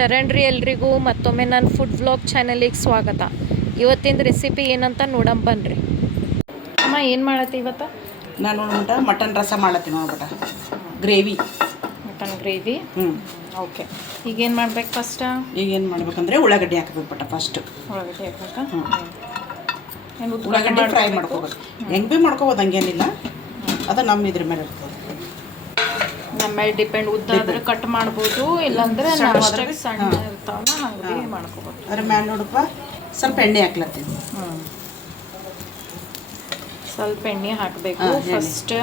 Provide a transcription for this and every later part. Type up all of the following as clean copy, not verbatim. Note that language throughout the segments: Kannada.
ಶರಣ್ರಿ ಎಲ್ರಿಗೂ ಮತ್ತೊಮ್ಮೆ ನನ್ನ ಫುಡ್ ವ್ಲಾಗ್ ಚಾನಲಿಗೆ ಸ್ವಾಗತ. ಇವತ್ತಿನ ರೆಸಿಪಿ ಏನಂತ ನೋಡಂ ಬನ್ರಿ. ಅಮ್ಮ ಏನು ಮಾಡತ್ತಿ ಇವತ್ತು? ನಾನು ಮಟನ್ ರಸ ಮಾಡತ್ತೀನಿ ನೋಡ್ಬಿಟ್ಟ, ಗ್ರೇವಿ, ಮಟನ್ ಗ್ರೇವಿ. ಓಕೆ, ಈಗೇನು ಮಾಡ್ಬೇಕು ಫಸ್ಟ್? ಈಗೇನು ಮಾಡ್ಬೇಕಂದ್ರೆ ಉಳ್ಳಾಗಡ್ಡಿ ಹಾಕಬೇಕು ಬಿಟ್ಟ ಫಸ್ಟ್. ಉಳ್ಳಾಗಡ್ಡಿ ಹಾಕ್ಬೇಕಾ? ಉಳ್ಳಾಗಡ್ಡಿ ಫ್ರೈ ಮಾಡ್ಕೋಬೇಕು. ಹೆಂಗೆ ಭೀ ಮಾಡ್ಕೋಬೋದು, ಹಂಗೇನಿಲ್ಲ, ಅದು ನಮ್ಮ ಇದ್ರ ಮೇಲೆ ಇರ್ತದೆ. ನಮ್ಮ ಮೇಲೆ ಡಿಪೆಂಡ್. ಉದ್ದ ಆದ್ರೆ ಕಟ್ ಮಾಡ್ಬೋದು, ಇಲ್ಲಾಂದ್ರೆ ಸಣ್ಣ ಇರ್ತಾವಲ್ಲ ಹಂಗೆ ಮಾಡ್ಕೋಬೋದು. ಅದ್ರ ಮ್ಯಾಲೆ ನೋಡಪ್ಪ ಸ್ವಲ್ಪ ಎಣ್ಣೆ ಹಾಕ್ಲತ್ತೀನಿ. ಸ್ವಲ್ಪ ಎಣ್ಣೆ ಹಾಕಬೇಕು. ಫಸ್ಟ್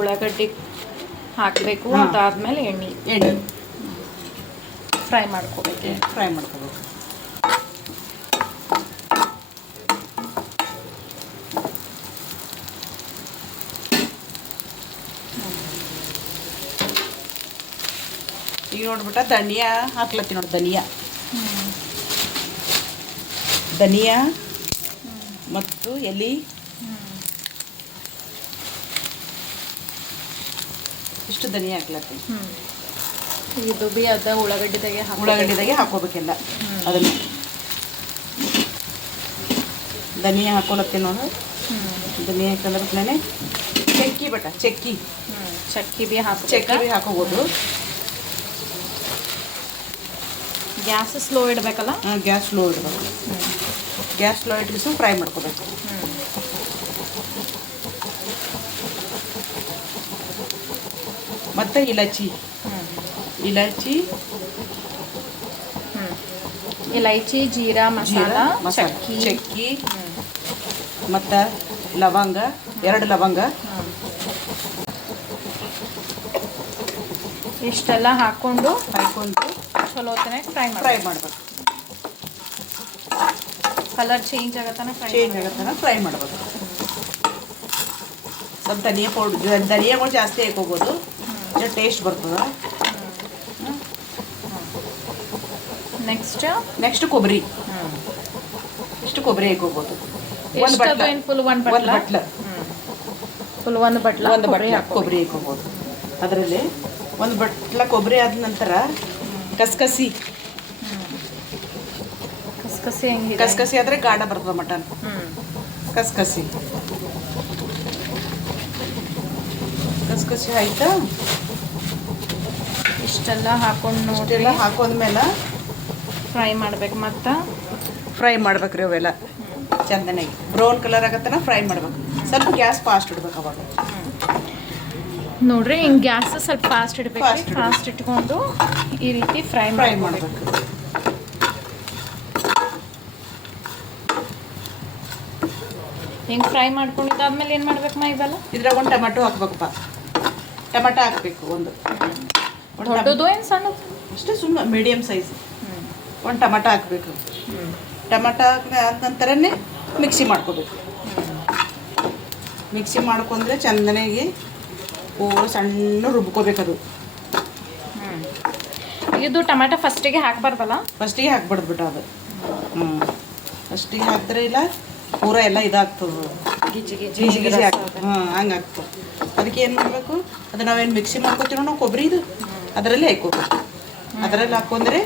ಉಳ್ಳಾಗಡ್ಡಿ ಹಾಕಬೇಕು, ಅದಾದ್ಮೇಲೆ ಎಣ್ಣೆ ಫ್ರೈ ಮಾಡ್ಕೋಬೇಕು. ಈಗ ನೋಡ್ಬಿಟ್ಟ ಧನಿಯಾ ಹಾಕ್ಲತ್ತೀನಿ ನೋಡಿ. ಧನಿಯಾ ಮತ್ತು ಎಲೆ ಇಷ್ಟು ಧನಿಯಾ ಹಾಕ್ಲತ್ತೀನಿ. ಇದು ಬಿ ಅದ ಉಳ್ಳಾಗಡ್ಡಿದಾಗೆ ಹಾಕೋಬೇಕೆಲ್ಲ. ಅದನ್ನು ಧನಿಯಾ ಹಾಕೊಳತ್ತೀನಿ ನೋಡು. ಧನಿಯಾ ಹಾಕೋದ್ಮೇಲೆ ಚಕ್ಕಿ ಬಿ ಹಾಕೋಬೋದು. ಗ್ಯಾಸ್ ಸ್ಲೋ ಇಡಬೇಕಲ್ಲ? ಗ್ಯಾಸ್ ಸ್ಲೋ ಇಡಬೇಕು. ಗ್ಯಾಸ್ ಸ್ಲೋ ಇಟ್ಟು ಫ್ರೈ ಮಾಡ್ಕೋಬೇಕು. ಮತ್ತು ಇಲೈಚಿ, ಜೀರಾ, ಮಸಾಲ, ಚಕ್ಕಿ ಮತ್ತು ಲವಂಗ, 2 ಲವಂಗ ಇಷ್ಟೆಲ್ಲ ಹಾಕ್ಕೊಂಡು ಚಲೋ ಫ್ರೈ ಮಾಡಬೇಕು. ಕಲರ್ ಚೇಂಜ್ ಆಗತ್ತಾನ ಫ್ರೈ ಮಾಡಬೇಕು. ಸ್ವಲ್ಪ ಧನಿಯಾಗಳು ಜಾಸ್ತಿ ಹಾಕೋಬೋದು, ಟೇಸ್ಟ್ ಬರ್ತದೆ. ನೆಕ್ಸ್ಟ್ ಕೊಬ್ಬರಿ ಹಾಕೋಬೋದು. ಒಂದು ಬಟ್ಲ ಕೊಬ್ಬರಿ ಹಾಕೋಬೋದು. ಅದರಲ್ಲಿ ಒಂದು ಬಟ್ಲ ಕೊಬ್ಬರಿ ಆದ ನಂತರ ಕಸ್ಕಸಿ ಆದರೆ ಗಾಢ ಬರ್ತದೆ ಮಟನ್. ಕಸ್ಕಸಿ ಆಯ್ತಾ? ಇಷ್ಟೆಲ್ಲ ಹಾಕೊಂಡ್ಮೇಲೆ ಫ್ರೈ ಮಾಡ್ಬೇಕು. ಫ್ರೈ ಮಾಡ್ಬೇಕ್ರಿ ಅವೆಲ್ಲ ಚಂದನಾಗಿ ಬ್ರೌನ್ ಕಲರ್ ಆಗತ್ತನ ಫ್ರೈ ಮಾಡ್ಬೇಕು. ಸ್ವಲ್ಪ ಗ್ಯಾಸ್ ಫಾಸ್ಟ್ ಇಡ್ಬೇಕು ಅವಾಗ. ನೋಡ್ರಿ, ಹಿಂಗೆ ಗ್ಯಾಸ್ ಸ್ವಲ್ಪ ಫಾಸ್ಟ್ ಇಡಬೇಕು. ಫಾಸ್ಟ್ ಇಟ್ಕೊಂಡು ಈ ರೀತಿ ಫ್ರೈ ಮಾಡಬೇಕು. ಹಿಂಗೆ ಫ್ರೈ ಮಾಡ್ಕೊಂಡಿದ್ದಾದ್ಮೇಲೆ ಏನು ಮಾಡ್ಬೇಕಮ್ಮ ಇವೆಲ್ಲ? ಇದ್ರಾಗ ಒಂದು ಟೊಮೆಟೊ ಹಾಕ್ಬೇಕಪ್ಪ. ಟೊಮೆಟೊ ಹಾಕಬೇಕು. ಒಂದು ದೊಡ್ಡದು ಏನು ಸಣ್ಣದು? ಅಷ್ಟೇ, ಸುಮ್ಮನೆ ಮೀಡಿಯಮ್ ಸೈಜ್. ಒಂದು ಟೊಮೆಟೊ ಹಾಕಬೇಕು. ಟೊಮೆಟೊ ಆದ ನಂತರನೇ ಮಿಕ್ಸಿ ಮಾಡ್ಕೋಬೇಕು. ಮಿಕ್ಸಿ ಮಾಡ್ಕೊಂಡ್ರೆ ಚಂದನಾಗಿ ಸಣ್ಣ ರುಬ್ಕೋಬೇಕದು. ಇದು ಟೊಮೆಟೊ ಫಸ್ಟಿಗೆ ಹಾಕ್ಬಾರ್ದಲ್ಲ? ಫಸ್ಟಿಗೆ ಹಾಕ್ಬಾರ್ದ್ಬಿಟ್ಟು ಅದು. ಫಸ್ಟಿಗೆ ಹಾಕಿದ್ರೆ ಇಲ್ಲ ಪೂರ ಎಲ್ಲ ಇದಾಗ್ತದೆ, ಗಿಜಿ ಆಗ್ತದೆ. ಹಂಗೆ ಆಗ್ತದೆ. ಅದಕ್ಕೆ ಏನು ಮಾಡಬೇಕು, ಅದು ನಾವೇನು ಮಿಕ್ಸಿ ಮಾಡ್ಕೊತೀವಿ ನಾವು ಕೊಬ್ಬರಿ, ಇದು ಅದರಲ್ಲಿ ಹಾಕೋಬೇಕು. ಅದರಲ್ಲಿ ಹಾಕೊಂಡ್ರೆ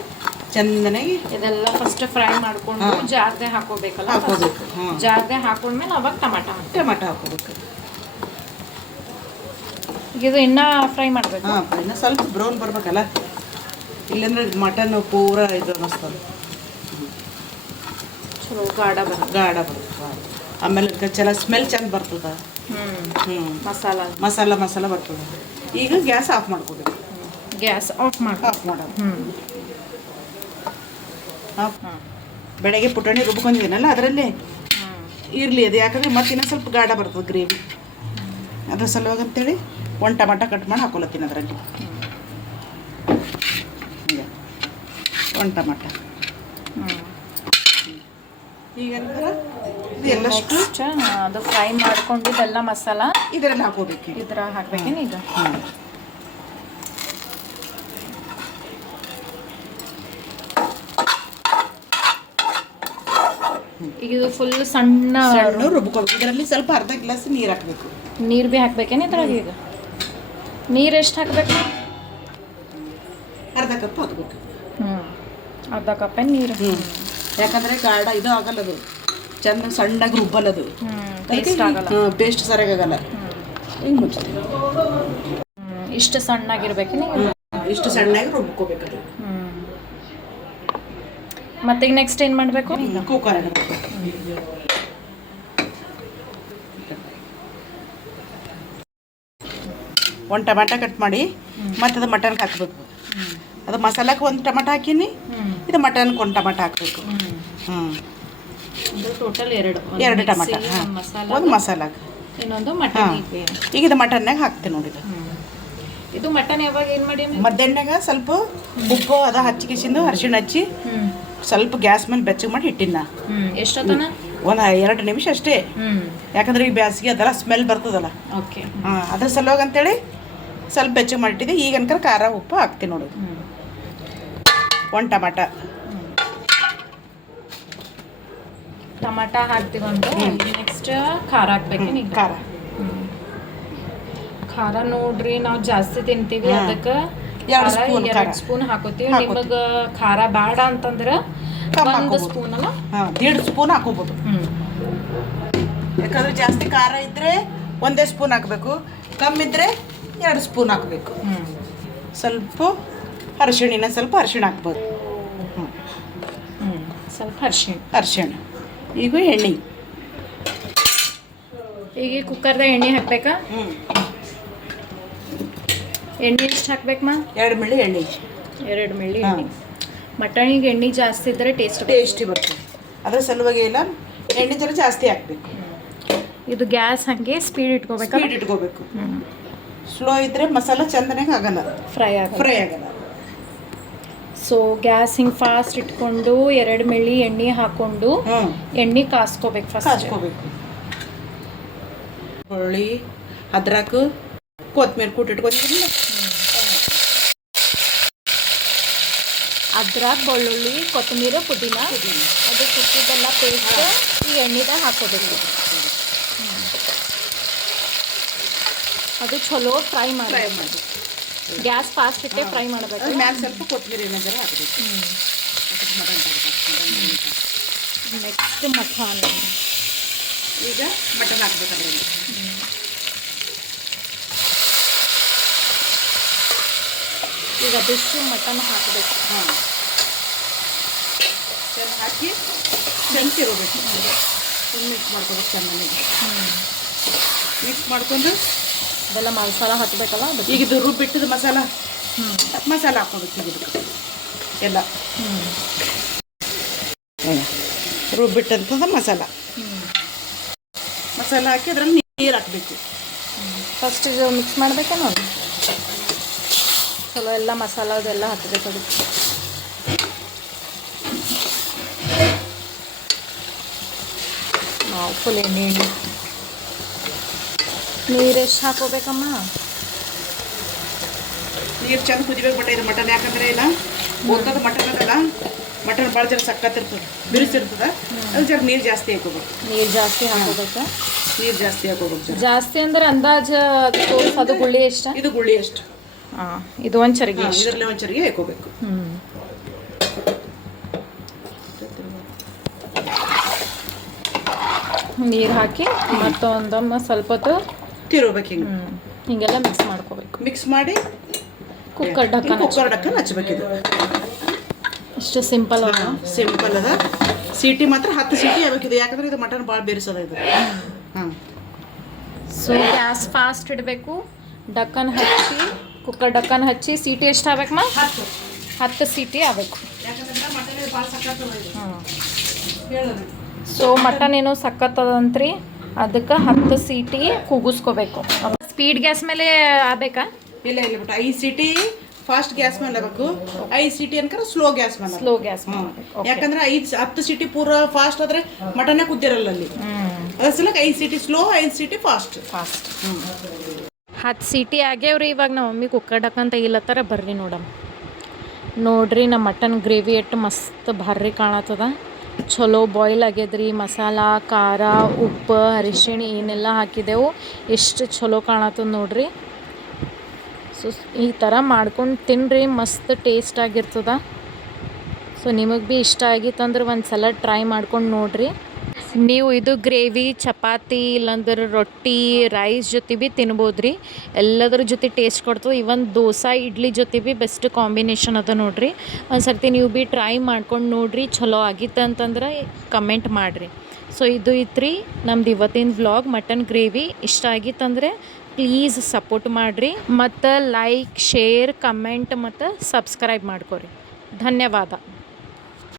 ಚಂದನಾಗಿ ಇದೆಲ್ಲ ಫಸ್ಟ್ ಫ್ರೈ ಮಾಡ್ಕೊಂಡು ಜಾರ್ಗೆ ಹಾಕೋಬೇಕಲ್ಲ? ಹಾಕೋಬೇಕು. ಜಾರ್ಗೆ ಹಾಕೊಂಡ್ಮೇಲೆ ಅವಾಗ ಟೊಮೆಟೊ ಹಾಕೋಬೇಕು. ಇದು ಇನ್ನೂ ಫ್ರೈ ಮಾಡಬೇಕು. ಇನ್ನೂ ಸ್ವಲ್ಪ ಬ್ರೌನ್ ಬರ್ಬೇಕಲ್ಲ, ಇಲ್ಲಾಂದ್ರೆ ಮಟನ್ ಪೂರ ಇದು ಅನ್ನಿಸ್ತದೆ. ಚಲೋ ಗಾಢ ಬರುತ್ತೆ. ಆಮೇಲೆ ಸ್ಮೆಲ್ ಚಂದ ಬರ್ತದೆ. ಮಸಾಲ ಬರ್ತದೆ. ಈಗ ಗ್ಯಾಸ್ ಆಫ್ ಮಾಡ್ಕೋಬೇಕು. ಗ್ಯಾಸ್ ಆಫ್ ಮಾಡೋದು. ಬೆಳಗ್ಗೆ ಪುಟಾಣಿ ರುಬ್ಕೊಂಡಿದ್ದೀನಲ್ಲ ಅದರಲ್ಲೇ ಇರಲಿ ಅದು. ಯಾಕಂದರೆ ಮತ್ತೆ ಇನ್ನೊಂದು ಸ್ವಲ್ಪ ಗಾಢ ಬರ್ತದೆ ಗ್ರೇವಿ. ಅದ್ರ ಸಲುವಾಗಿ ಅಂತೇಳಿ ಒಂದು ಟೊಮೆಟೊ ಕಟ್ ಮಾಡಿ ಹಾಕೊಳತ್ತೀನಿ ಅದರಲ್ಲಿ. ಒಂದು ಟೊಮೆಟೊ. ಈಗ ಎಲ್ಲಷ್ಟು ಅದು ಫ್ರೈ ಮಾಡ್ಕೊಂಡಿದ್ದೆಲ್ಲ ಮಸಾಲ ಇದರಲ್ಲಿ ಹಾಕೋಬೇಕು. ಹಾಕ್ಬೇಕೇನು ಈಗ? ಈಗ ಇದು ಫುಲ್ ಸಣ್ಣ ರುಬ್ಕೋಬೇಕು. ಇದರಲ್ಲಿ ಸ್ವಲ್ಪ ಅರ್ಧ ಗ್ಲಾಸ್ ನೀರು ಹಾಕಬೇಕು. ನೀರು ಭೀ ಹಾಕ್ಬೇಕೇನು ಇದ್ರಾಗ? ಈಗ ನೀರು ಎಷ್ಟು ಹಾಕ್ಬೇಕು? ಅರ್ಧ ಕಪ್ ಹಾಕಬೇಕು. ಅರ್ಧ ಕಪ್ ನೀರು. ಯಾಕಂದರೆ ಗಾಢ ಇದು ಆಗಲ್ಲ, ಅದು ಚೆಂದ ಸಣ್ಣಗೆ ರುಬ್ಬಲ್ಲದು, ಟೇಸ್ಟ್ ಆಗಲ್ಲ, ಪೇಸ್ಟ್ ಸರಿಯಾಗಲ್ಲ. ಹಿಂಗೆ ಮುಚ್ತೀವಿ. ಇಷ್ಟು ಸಣ್ಣಾಗಿರ್ಬೇಕು ನೀವು, ಇಷ್ಟು ಸಣ್ಣಾಗಿ ರುಬ್ಕೋಬೇಕದು. ಮತ್ತೆ ಈಗ ನೆಕ್ಸ್ಟ್ ಏನು ಮಾಡಬೇಕು? ಕುಕ್ಕರ್ ಇಡಬೇಕು. ಒಂದು ಟಮಾಟ ಕಟ್ ಮಾಡಿ ಮತ್ತು ಅದು ಮಟನ್ಗೆ ಹಾಕಬೇಕು. ಅದು ಮಸಾಲಕ್ಕೆ ಒಂದು ಟಮಾಟ ಹಾಕೀನಿ, ಇದು ಮಟನ್ಗೆ ಒಂದು ಟಮಾಟ ಹಾಕಬೇಕು. ಟೋಟಲ್ ಎರಡು ಟಮಾಟ, ಒಂದು ಮಸಾಲಾಗ, ಇನ್ನೊಂದು ಮಟನ್. ಈಗ ಇದು ಮಟನ್ನಾಗ ಹಾಕ್ತೀನಿ ನೋಡಿ. ಇದು ಮಟನ್ ಯಾವಾಗ ಏನು ಮಾಡಿ? ಮಧ್ಯಾಹ್ನಾಗ ಸ್ವಲ್ಪ ಉಪ್ಪು ಅದ ಹಚ್ಚಿಕಿಸಿಂದು ಅರಿಶಿಣ ಹಚ್ಚಿ ಸ್ವಲ್ಪ ಗ್ಯಾಸ್ ಮೇಲೆ ಬೆಚ್ಚಗೆ ಮಾಡಿ ಇಟ್ಟಿನ. ಎಷ್ಟೊತ್ತನ? ಒಂದು 2 ನಿಮಿಷ ಅಷ್ಟೇ. ಯಾಕಂದ್ರೆ ಈ ಬ್ಯಾಸಿಗೆ ಅದೆಲ್ಲ ಸ್ಮೆಲ್ ಬರ್ತದಲ್ಲ, ಓಕೆ. ಅದ್ರ ಸಲುವಾಗಿ ಅಂತೇಳಿ ಸ್ವಲ್ಪ ಬೆಚ್ಚಗೆ ಮಾಡಿಟ್ಟಿದ್ದೆ. ಈಗ ಅನ್ಕರ ಖಾರ ಉಪ್ಪು ಹಾಕ್ತೀನಿ ನೋಡಿ. ಒಂದು ಟಮಾಟ ಹಾಕ್ತೀವಂತ. ನೆಕ್ಸ್ಟ್ ಖಾರ ಹಾಕ್ಬೇಕು. ಖಾರ ನೋಡ್ರಿ, ನಾವು ಜಾಸ್ತಿ ತಿಂತೀವಿ, ಅದಕ್ಕೆ 2 ಸ್ಪೂನ್ ಹಾಕೋತೀವಿ. ನಿಮಗೆ ಖಾರ ಬೇಡ ಅಂತಂದ್ರೆ 1 ಸ್ಪೂನ್ ಅಲ್ಲ 1.5 ಸ್ಪೂನ್ ಹಾಕೋಬೋದು. ಯಾಕಂದ್ರೆ ಜಾಸ್ತಿ ಖಾರ ಇದ್ರೆ 1 ಸ್ಪೂನ್ ಹಾಕಬೇಕು, ಕಮ್ಮಿ ಇದ್ರೆ 2 ಸ್ಪೂನ್ ಹಾಕಬೇಕು. ಸ್ವಲ್ಪ ಅರಿಶಿಣ, ಸ್ವಲ್ಪ ಅರಿಶಿಣ ಹಾಕ್ಬೋದು. ಸ್ವಲ್ಪ ಅರಿಶಿಣ. ಈಗ ಎಣ್ಣೆ, ಈಗ ಕುಕ್ಕರ್ದಾಗ ಎಣ್ಣೆ ಹಾಕ್ಬೇಕಾ? ಎಣ್ಣೆ ಎಷ್ಟು ಹಾಕ್ಬೇಕಮ್ಮ? 2 ಮಿಲಿ ಎಣ್ಣೆ. 2 ಮಿಲಿ ಎಣ್ಣೆ. ಮಟನಿಗೆ ಎಣ್ಣೆ ಜಾಸ್ತಿ ಇದ್ದರೆ ಟೇಸ್ಟಿ ಬರ್ತದೆ. ಅದ್ರ ಸಲುವಾಗಿ ಇಲ್ಲ, ಎಣ್ಣೆ ಜರ ಜಾಸ್ತಿ ಹಾಕ್ಬೇಕು. ಇದು ಗ್ಯಾಸ್ ಹಾಗೆ ಸ್ಪೀಡ್ ಇಟ್ಕೋಬೇಕು. ಸ್ಲೋ ಇದ್ರೆ ಮಸಾಲ ಚಂದನಾಗ ಆಗಲ್ಲ, ಫ್ರೈ ಆಗಲ್ಲ. ಸೊ ಗ್ಯಾಸ್ ಹಿಂಗೆ ಫಾಸ್ಟ್ ಇಟ್ಕೊಂಡು 2 ಮಿಲಿ ಎಣ್ಣೆ ಹಾಕೊಂಡು ಎಣ್ಣೆ ಕಾಸ್ಕೋಬೇಕು. ಬೆಳ್ಳುಳ್ಳಿ, ಅದ್ರಾಕು, ಕೊತ್ತಂಬರಿ ಕೂಟಿಟ್ಕೊಂಡು, ಅದ್ರಾಗ ಬೆಳ್ಳುಳ್ಳಿ, ಕೊತ್ತಂಬರಿ, ಪುದೀನ ಅದು ಕುಟ್ಟಿದ್ದೆಲ್ಲ ಪೇಸ್ಟ್ ಈ ಎಣ್ಣೆದಾಗ ಹಾಕೋಬೇಕು. ಅದು ಚಲೋ ಫ್ರೈ ಮಾಡಿ ಗ್ಯಾಸ್ ಫಾಸ್ಟ್ ಇಟ್ಟೆ ಫ್ರೈ ಮಾಡಬೇಕು. ಮ್ಯಾಲೆ ಸ್ವಲ್ಪ ಕೊತ್ತಂಬರಿ ಏನಾದರೂ ಹಾಕಬೇಕು. Next mutton. ಈಗ ಮಟನ್ ಹಾಕ್ಬೇಕು. ಅದರಲ್ಲಿ ಈಗ ಅದಷ್ಟು ಮಟನ್ ಹಾಕಬೇಕು. ಹಾಕಿ ಬೆಂಕಿರಬೇಕು. ಮಿಕ್ಸ್ ಮಾಡ್ಕೋಬೇಕು ಚೆನ್ನಾಗಿ. ಮಿಕ್ಸ್ ಮಾಡ್ಕೊಂಡು ಅದೆಲ್ಲ ಮಸಾಲ ಹಾಕಬೇಕಲ್ಲ. ಈಗ ಇದು ರುಬ್ಬಿಟ್ಟದ ಮಸಾಲ ಹಾಕ್ಕೋಬೇಕು. ಈಗ ಇದಕ್ಕೆ ಎಲ್ಲ ರುಬ್ಬಿಟ್ಟಂಥದ್ದು ಮಸಾಲ ಹಾಕಿ ಅದ್ರಲ್ಲಿ ನೀರು ಹಾಕಬೇಕು. ಫಸ್ಟ್ ಇದು ಮಿಕ್ಸ್ ಮಾಡಬೇಕಾ ನೋಡಿ. ಚಲೋ ಎಲ್ಲ ಮಸಾಲ ಅದೆಲ್ಲ ಹಾಕಬೇಕು ಅದಕ್ಕೆ. ನಾವು ಫುಲ್ ಎಣ್ಣೆ ನೀರು ಎಷ್ಟು ಹಾಕೋಬೇಕಮ್ಮ? ನೀರು ಚೆಂದ ಕುದಿಬೇಕು. ಇದು ಮಟನ್ ಯಾಕಂದ್ರೆ ಇಲ್ಲ ಓದ್ತದ ಮಟನ್ ಅದಲ್ಲ, ಮಟನ್ ಭಾಳ ಜನ ಸಕ್ಕತ್ತಿರ್ತದೆ, ಬಿರುಸಿರ್ತದೆ. ಅದು ಜರ ನೀರು ಜಾಸ್ತಿ ಹಾಕೋಬೇಕು. ನೀರು ಜಾಸ್ತಿ ಹಾಕೋಬೇಕು. ಜಾಸ್ತಿ ಅಂದ್ರೆ ಅಂದಾಜು ಅದು ಗುಳ್ಳಿ ಎಷ್ಟು? ಇದು ಗುಳ್ಳಿ ಎಷ್ಟು? ಇದು ಒಂದು ಚರಿಗೆ, ಇದರಲ್ಲಿ ಒಂದು ಚರಿಗೆ ಹಾಕೋಬೇಕು. ನೀರು ಹಾಕಿ ಮತ್ತೊಂದೊಮ್ಮೆ ಸ್ವಲ್ಪ ಹೊತ್ತು ತಿರುಗಬೇಕು. ಹಿಂಗೆಲ್ಲ ಮಿಕ್ಸ್ ಮಾಡ್ಕೋಬೇಕು. ಮಿಕ್ಸ್ ಮಾಡಿ ಕುಕ್ಕರ್ ಢಕ್ಕನ್ ಹಚ್ಚಬೇಕಿದು. ಇಷ್ಟು ಸಿಂಪಲ್ ಅದ. ಸೀಟಿ ಮಾತ್ರ 10 ಸೀಟಿ ಆಗ್ಬೇಕಿದು, ಯಾಕಂದ್ರೆ ಇದು ಮಟನ್ ಭಾಳ ಬೇರಿಸೋದ ಇದು. ಸೊ ಗ್ಯಾಸ್ ಫಾಸ್ಟ್ ಇಡಬೇಕು. ಡಕ್ಕನ್ ಹಚ್ಚಿ, ಕುಕ್ಕರ್ ಡಕ್ಕನ್ ಹಚ್ಚಿ ಸೀಟಿ ಎಷ್ಟು ಆಗ್ಬೇಕಮ್ಮ? 10 ಸೀಟಿ ಆಗಬೇಕು. ಸೊ ಮಟನ್ ಏನೋ ಸಕ್ಕತ್ತದಂತ್ರಿ, ಅದಕ್ಕೆ 10 ಸೀಟಿ ಕೂಗಿಸ್ಕೋಬೇಕು. ಸ್ಪೀಡ್ ಗ್ಯಾಸ್ ಮೇಲೆ ಆಗಬೇಕಾ? ಇಲ್ಲ ಬಿಟ್ಟು 5 ಸೀಟಿ ಫಾಸ್ಟ್ ಗ್ಯಾಸ್ ಮೇಲೆ ಆಗಬೇಕು. 5 ಸೀಟಿ ಅನ್ಕರ ಸ್ಲೋ ಗ್ಯಾಸ್ ಮೇಲೆ. ಯಾಕಂದ್ರೆ 10 ಸೀಟಿ ಪೂರ ಫಾಸ್ಟ್ ಆದ್ರೆ ಮಟನೇ ಕುದ್ದಿರಲ್ಲ ಅಲ್ಲಿ. ಅದ್ರ ಸಲಕ್ಕೆ 5 ಸೀಟಿ ಸ್ಲೋ, 5 ಸೀಟಿ ಫಾಸ್ಟ್. 10 ಸೀಟಿ ಆಗ್ಯಾವ್ರಿ. ಇವಾಗ ನಮ್ಮ ಮಮ್ಮಿ ಕುಕ್ಕರ್ ಡಕ್ಕನ್ ತೆಗಿಲತ್ತಾರ. ಬರ್ರಿ ನೋಡ್ರಿ ನಮ್ಮ ಮಟನ್ ಗ್ರೇವಿ ಎಷ್ಟು ಮಸ್ತ್ ಭಾರಿ ಕಾಣತ್ತದ. ಚಲೋ ಬಾಯ್ಲ್ ಆಗ್ಯದ್ರಿ. ಮಸಾಲ, ಖಾರ, ಉಪ್ಪು, ಅರಿಶಿಣ ಏನೆಲ್ಲ ಹಾಕಿದೆವು, ಎಷ್ಟು ಚಲೋ ಕಾಣತ್ತದ ನೋಡ್ರಿ. ಸೊ ಈ ಥರ ಮಾಡ್ಕೊಂಡು ತಿನ್ನಿರಿ, ಮಸ್ತ್ ಟೇಸ್ಟ್ ಆಗಿರ್ತದ. ಸೊ ನಿಮಗೆ ಭೀ ಇಷ್ಟ ಆಗಿತ್ತಂದ್ರೆ ಒಂದು ಸಲ ಟ್ರೈ ಮಾಡ್ಕೊಂಡು ನೋಡಿರಿ. ನೀವು ಇದು ಗ್ರೇವಿ ಚಪಾತಿ ಇಲ್ಲಾಂದ್ರೆ ರೊಟ್ಟಿ ರೈಸ್ ಜೊತೆ ಭೀ ತಿನ್ಬೋದು ರೀ. ಎಲ್ಲದ್ರ ಜೊತೆ ಟೇಸ್ಟ್ ಕೊಡ್ತದೆ. ಇವನ್ ದೋಸೆ ಇಡ್ಲಿ ಜೊತೆ ಭೀ ಬೆಸ್ಟ್ ಕಾಂಬಿನೇಷನ್ ಅದ ನೋಡಿರಿ. ಒಂದು ಸರ್ತಿ ನೀವು ಭೀ ಟ್ರೈ ಮಾಡ್ಕೊಂಡು ನೋಡಿರಿ. ಚಲೋ ಆಗಿತ್ತು ಅಂತಂದ್ರೆ ಕಮೆಂಟ್ ಮಾಡಿರಿ. ಸೊ ಇದು ಇತ್ತು ರೀ ನಮ್ದು ಇವತ್ತಿನ ವ್ಲಾಗ್ ಮಟನ್ ಗ್ರೇವಿ. ಇಷ್ಟ ಆಗಿತ್ತಂದರೆ ಪ್ಲೀಸ್ ಸಪೋರ್ಟ್ ಮಾಡಿರಿ ಮತ್ತು ಲೈಕ್ ಶೇರ್ ಕಮೆಂಟ್ ಮತ್ತು ಸಬ್ಸ್ಕ್ರೈಬ್ ಮಾಡ್ಕೊರಿ. ಧನ್ಯವಾದ.